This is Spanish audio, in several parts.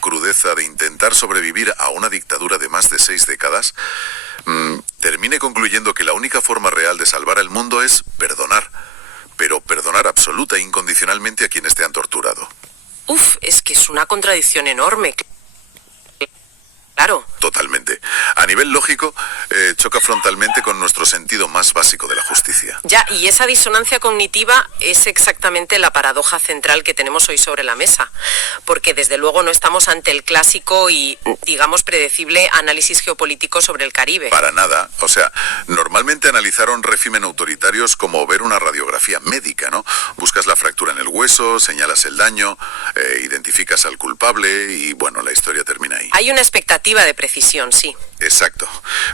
crudeza de intentar sobrevivir a una dictadura de más de 6 décadas, termine concluyendo que la única forma real de salvar al mundo es perdonar, pero perdonar absoluta e incondicionalmente a quienes te han torturado. Uf, es que es una contradicción enorme. Claro. Totalmente. A nivel lógico, choca frontalmente con nuestro sentido más básico de la justicia. Ya, y esa disonancia cognitiva es exactamente la paradoja central que tenemos hoy sobre la mesa. Porque desde luego no estamos ante el clásico y, digamos, predecible análisis geopolítico sobre el Caribe. Para nada. O sea, normalmente analizaron régimen autoritarios como ver una radiografía médica, ¿no? Buscas la fractura en el hueso, señalas el daño, identificas al culpable y, bueno, la historia termina ahí. Hay una expectativa de precisión, sí. Exacto.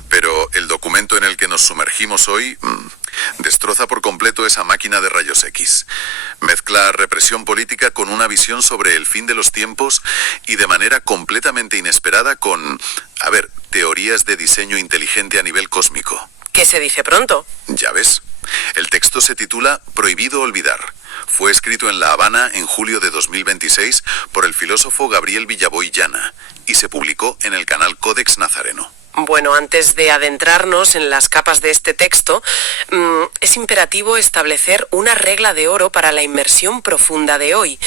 Pero el documento en el que nos sumergimos hoy destroza por completo esa máquina de rayos X. Mezcla represión política con una visión sobre el fin de los tiempos y de manera completamente inesperada con, teorías de diseño inteligente a nivel cósmico. ¿Qué se dice pronto? Ya ves. El texto se titula Prohibido olvidar. Fue escrito en La Habana en julio de 2026 por el filósofo Gabriel Villaboy Llana y se publicó en el canal Codex Nazareno. Bueno, antes de adentrarnos en las capas de este texto, es imperativo establecer una regla de oro para la inmersión profunda de hoy.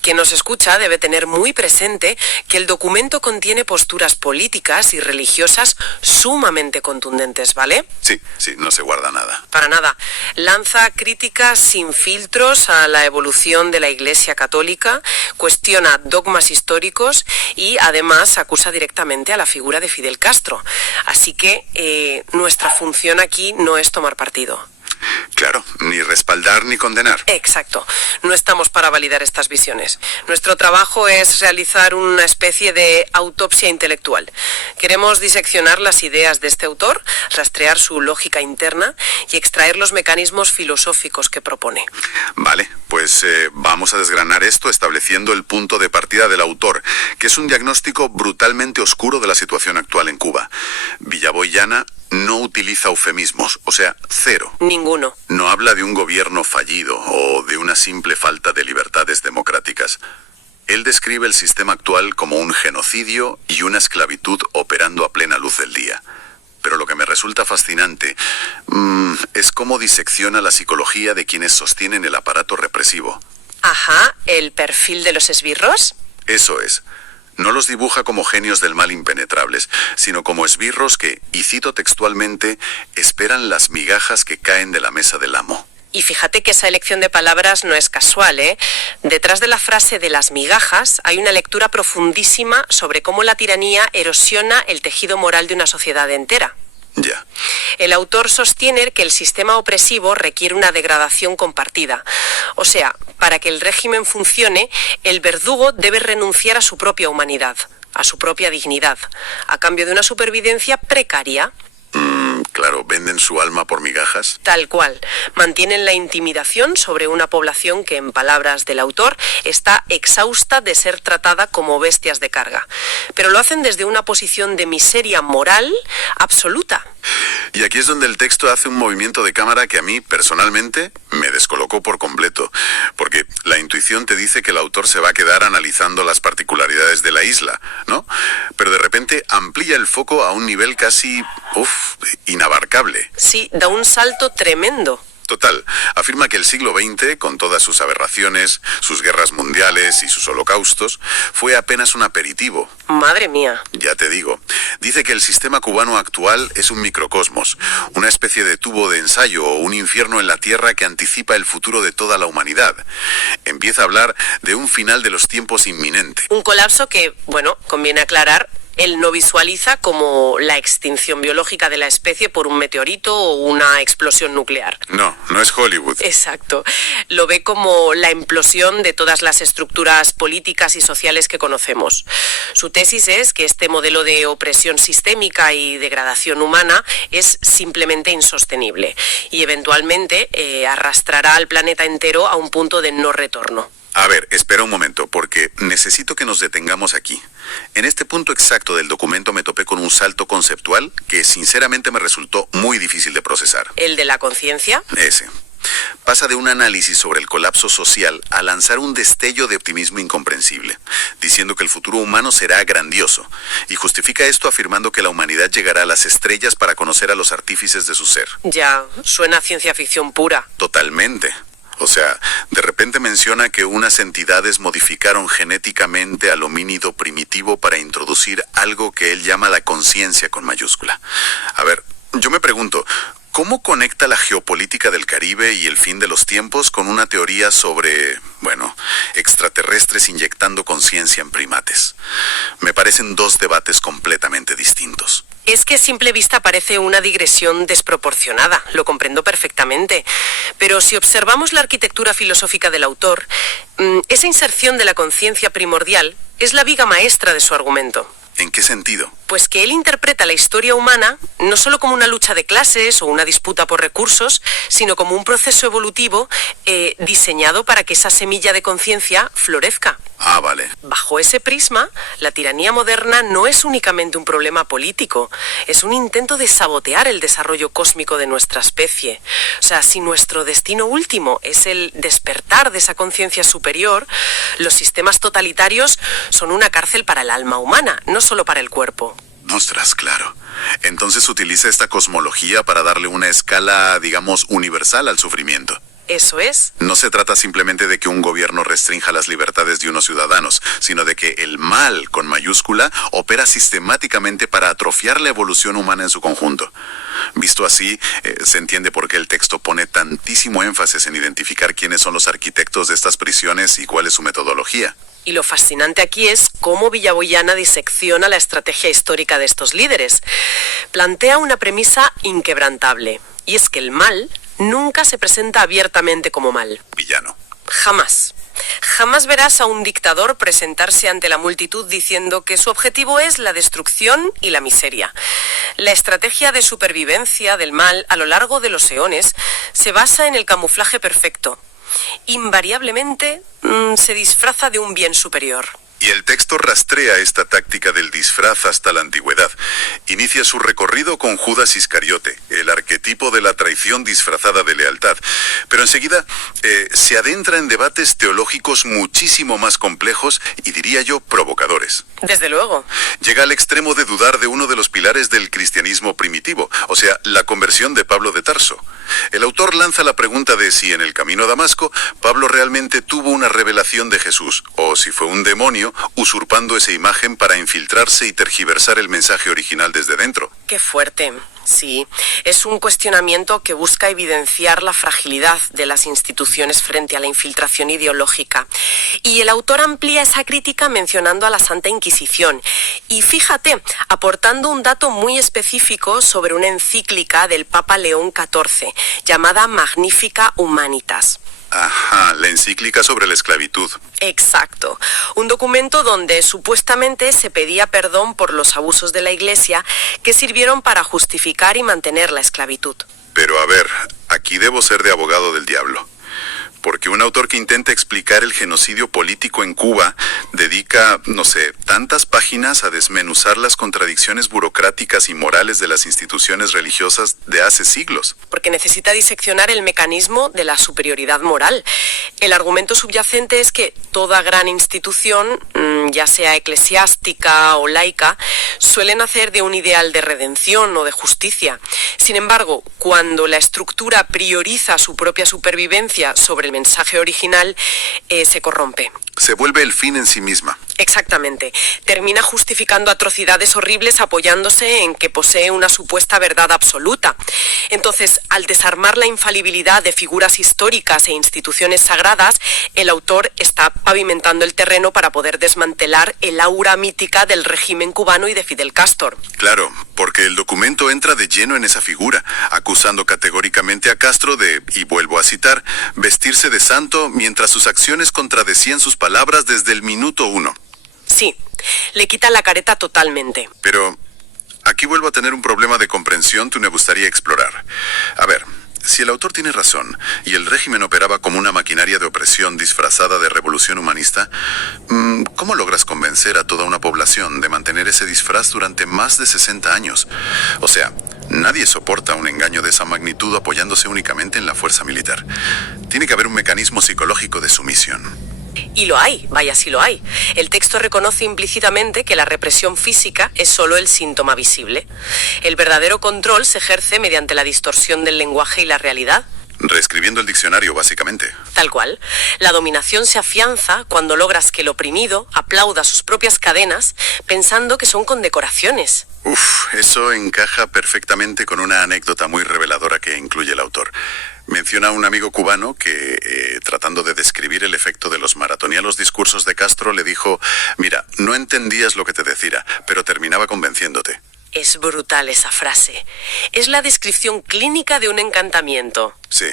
Quien nos escucha debe tener muy presente que el documento contiene posturas políticas y religiosas sumamente contundentes, ¿vale? Sí, no se guarda nada. Para nada. Lanza críticas sin filtros a la evolución de la Iglesia Católica, cuestiona dogmas históricos y además acusa directamente a la figura de Fidel Castro. Así que nuestra función aquí no es tomar partido. Claro, ni respaldar ni condenar. Exacto. No estamos para validar estas visiones. Nuestro trabajo es realizar una especie de autopsia intelectual. Queremos diseccionar las ideas de este autor, rastrear su lógica interna y extraer los mecanismos filosóficos que propone. Vale, pues vamos a desgranar esto estableciendo el punto de partida del autor, que es un diagnóstico brutalmente oscuro de la situación actual en Cuba. Villaboy Llana no utiliza eufemismos, o sea, cero. Ninguno. No habla de un gobierno fallido o de una simple falta de libertades democráticas. Él describe el sistema actual como un genocidio y una esclavitud operando a plena luz del día. Pero lo que me resulta fascinante es cómo disecciona la psicología de quienes sostienen el aparato represivo. Ajá, ¿el perfil de los esbirros? Eso es. No los dibuja como genios del mal impenetrables, sino como esbirros que, y cito textualmente, esperan las migajas que caen de la mesa del amo. Y fíjate que esa elección de palabras no es casual, ¿eh? Detrás de la frase de las migajas hay una lectura profundísima sobre cómo la tiranía erosiona el tejido moral de una sociedad entera. Ya. El autor sostiene que el sistema opresivo requiere una degradación compartida. O sea, para que el régimen funcione, el verdugo debe renunciar a su propia humanidad, a su propia dignidad, a cambio de una supervivencia precaria. Claro, ¿venden su alma por migajas? Tal cual. Mantienen la intimidación sobre una población que, en palabras del autor, está exhausta de ser tratada como bestias de carga. Pero lo hacen desde una posición de miseria moral absoluta. Y aquí es donde el texto hace un movimiento de cámara que a mí, personalmente, me descolocó por completo. Porque la intuición te dice que el autor se va a quedar analizando las particularidades de la isla, ¿no? Pero de repente amplía el foco a un nivel casi, inabarcable. Sí, da un salto tremendo. Total, afirma que el siglo XX, con todas sus aberraciones, sus guerras mundiales y sus holocaustos, fue apenas un aperitivo. Madre mía. Ya te digo. Dice que el sistema cubano actual es un microcosmos, una especie de tubo de ensayo o un infierno en la tierra que anticipa el futuro de toda la humanidad. Empieza a hablar de un final de los tiempos inminente. Un colapso que, conviene aclarar, él no visualiza como la extinción biológica de la especie por un meteorito o una explosión nuclear. No es Hollywood. Exacto. Lo ve como la implosión de todas las estructuras políticas y sociales que conocemos. Su tesis es que este modelo de opresión sistémica y degradación humana es simplemente insostenible y eventualmente arrastrará al planeta entero a un punto de no retorno. A ver, espera un momento, porque necesito que nos detengamos aquí. En este punto exacto del documento me topé con un salto conceptual que sinceramente me resultó muy difícil de procesar. ¿El de la conciencia? Ese. pasa de un análisis sobre el colapso social a lanzar un destello de optimismo incomprensible, diciendo que el futuro humano será grandioso, y justifica esto afirmando que la humanidad llegará a las estrellas para conocer a los artífices de su ser. Ya, suena a ciencia ficción pura. Totalmente. O sea, de repente menciona que unas entidades modificaron genéticamente al homínido primitivo para introducir algo que él llama la conciencia con mayúscula. A ver, yo me pregunto, ¿cómo conecta la geopolítica del Caribe y el fin de los tiempos con una teoría sobre, extraterrestres inyectando conciencia en primates? Me parecen dos debates completamente distintos. Es que a simple vista parece una digresión desproporcionada, lo comprendo perfectamente. Pero si observamos la arquitectura filosófica del autor, esa inserción de la conciencia primordial es la viga maestra de su argumento. ¿En qué sentido? Pues que él interpreta la historia humana no solo como una lucha de clases o una disputa por recursos, sino como un proceso evolutivo diseñado para que esa semilla de conciencia florezca. Ah, vale. Bajo ese prisma, la tiranía moderna no es únicamente un problema político, es un intento de sabotear el desarrollo cósmico de nuestra especie. O sea, si nuestro destino último es el despertar de esa conciencia superior, los sistemas totalitarios son una cárcel para el alma humana, no solo para el cuerpo. Ostras, claro. Entonces utiliza esta cosmología para darle una escala, universal al sufrimiento. Eso es. No se trata simplemente de que un gobierno restrinja las libertades de unos ciudadanos, sino de que el mal, con mayúscula, opera sistemáticamente para atrofiar la evolución humana en su conjunto. Visto así, se entiende por qué el texto pone tantísimo énfasis en identificar quiénes son los arquitectos de estas prisiones y cuál es su metodología. Y lo fascinante aquí es cómo Villaboyana disecciona la estrategia histórica de estos líderes. Plantea una premisa inquebrantable, y es que el mal nunca se presenta abiertamente como mal. Villano. Jamás. Jamás verás a un dictador presentarse ante la multitud diciendo que su objetivo es la destrucción y la miseria. La estrategia de supervivencia del mal a lo largo de los eones se basa en el camuflaje perfecto. Invariablemente se disfraza de un bien superior. Y el texto rastrea esta táctica del disfraz hasta la antigüedad. Inicia su recorrido con Judas Iscariote, el arquetipo de la traición disfrazada de lealtad. Pero enseguida se adentra en debates teológicos muchísimo más complejos y, diría yo, provocadores. Desde luego. Llega al extremo de dudar de uno de los pilares del cristianismo primitivo, o sea, la conversión de Pablo de Tarso. El autor lanza la pregunta de si en el camino a Damasco Pablo realmente tuvo una revelación de Jesús, o si fue un demonio usurpando esa imagen para infiltrarse y tergiversar el mensaje original desde dentro. Qué fuerte. Sí, es un cuestionamiento que busca evidenciar la fragilidad de las instituciones frente a la infiltración ideológica. Y el autor amplía esa crítica mencionando a la Santa Inquisición. Y fíjate, aportando un dato muy específico sobre una encíclica del Papa León XIV, llamada Magnifica Humanitas. Ajá, la encíclica sobre la esclavitud. Exacto. Un documento donde supuestamente se pedía perdón por los abusos de la Iglesia que sirvieron para justificar y mantener la esclavitud. Pero a ver, aquí debo ser de abogado del diablo. Porque un autor que intenta explicar el genocidio político en Cuba dedica, tantas páginas a desmenuzar las contradicciones burocráticas y morales de las instituciones religiosas de hace siglos. Porque necesita diseccionar el mecanismo de la superioridad moral. El argumento subyacente es que toda gran institución, ya sea eclesiástica o laica, suele nacer de un ideal de redención o de justicia. Sin embargo, cuando la estructura prioriza su propia supervivencia sobre el mensaje original, se corrompe. Se vuelve el fin en sí misma. Exactamente. Termina justificando atrocidades horribles apoyándose en que posee una supuesta verdad absoluta. Entonces, al desarmar la infalibilidad de figuras históricas e instituciones sagradas, el autor está pavimentando el terreno para poder desmantelar el aura mítica del régimen cubano y de Fidel Castro. Claro, porque el documento entra de lleno en esa figura, acusando categóricamente a Castro de, y vuelvo a citar, vestirse de santo mientras sus acciones contradecían sus palabras desde el minuto 1. Sí, le quita la careta totalmente. Pero aquí vuelvo a tener un problema de comprensión que me gustaría explorar. A ver, si el autor tiene razón y el régimen operaba como una maquinaria de opresión disfrazada de revolución humanista, ¿cómo logras convencer a toda una población de mantener ese disfraz durante más de 60 años? O sea, Nadie soporta un engaño de esa magnitud apoyándose únicamente en la fuerza militar. Tiene que haber un mecanismo psicológico de sumisión. Y lo hay, vaya si lo hay. El texto reconoce implícitamente que la represión física es solo el síntoma visible. El verdadero control se ejerce mediante la distorsión del lenguaje y la realidad. Reescribiendo el diccionario, básicamente. Tal cual. La dominación se afianza cuando logras que el oprimido aplauda sus propias cadenas pensando que son condecoraciones. Eso encaja perfectamente con una anécdota muy reveladora que incluye el autor. Menciona a un amigo cubano que, tratando de describir el efecto de los maratonianos discursos de Castro, le dijo: mira, no entendías lo que te decía, pero terminaba convenciéndote. Es brutal esa frase. Es la descripción clínica de un encantamiento. Sí.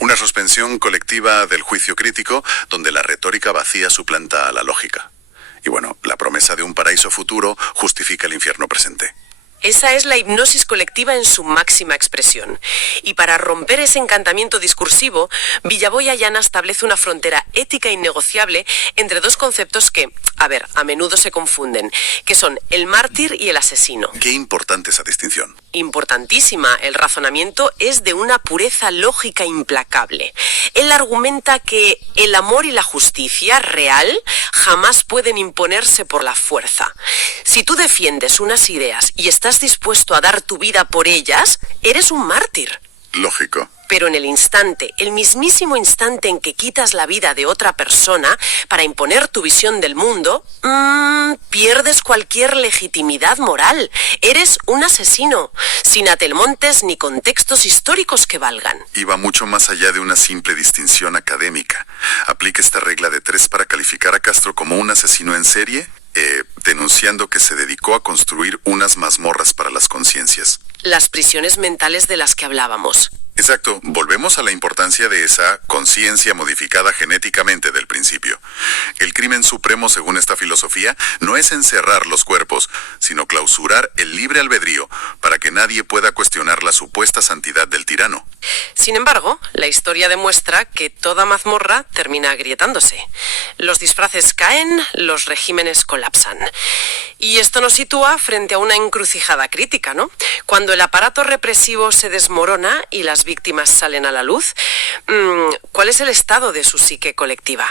Una suspensión colectiva del juicio crítico donde la retórica vacía suplanta a la lógica. Y bueno, la promesa de un paraíso futuro justifica el infierno presente. Esa es la hipnosis colectiva en su máxima expresión. Y para romper ese encantamiento discursivo, Villaboy Ayana establece una frontera ética innegociable entre dos conceptos que, a menudo se confunden, que son el mártir y el asesino. Qué importante esa distinción. Importantísima. El razonamiento es de una pureza lógica implacable. Él argumenta que el amor y la justicia real jamás pueden imponerse por la fuerza. Si tú defiendes unas ideas y estás dispuesto a dar tu vida por ellas, eres un mártir. Lógico. Pero en el mismísimo instante en que quitas la vida de otra persona para imponer tu visión del mundo, pierdes cualquier legitimidad moral. Eres un asesino, sin atelmontes ni contextos históricos que valgan. Y va mucho más allá de una simple distinción académica. Aplica esta regla de 3 para calificar a Castro como un asesino en serie, denunciando que se dedicó a construir unas mazmorras para las conciencias. Las prisiones mentales de las que hablábamos. Exacto, volvemos a la importancia de esa conciencia modificada genéticamente del principio. El crimen supremo, según esta filosofía, no es encerrar los cuerpos, sino clausurar el libre albedrío para que nadie pueda cuestionar la supuesta santidad del tirano. Sin embargo, la historia demuestra que toda mazmorra termina agrietándose. Los disfraces caen, los regímenes colapsan. Y esto nos sitúa frente a una encrucijada crítica, ¿no? Cuando el aparato represivo se desmorona y las víctimas salen a la luz, ¿cuál es el estado de su psique colectiva?